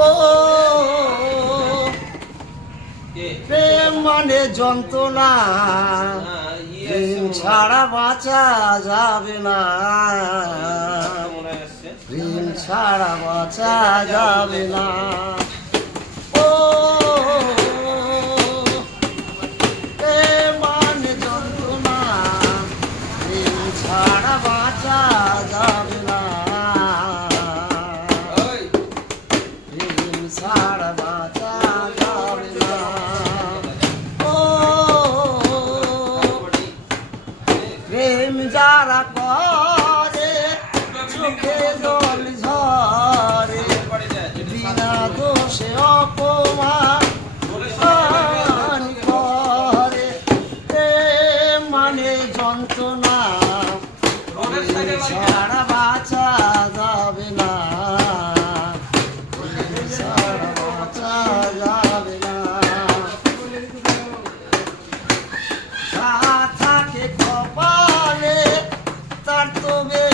ও প্রেম মানে যন্ত্রণা প্রেম ছাড়া বাঁচা যাবে না প্রেম ছাড়া বাঁচা যাবে না যারা করে চোখে জল ঝরে বিনা দোষে অপমান করে। এ মানে যন্ত্রণা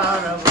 Sarah.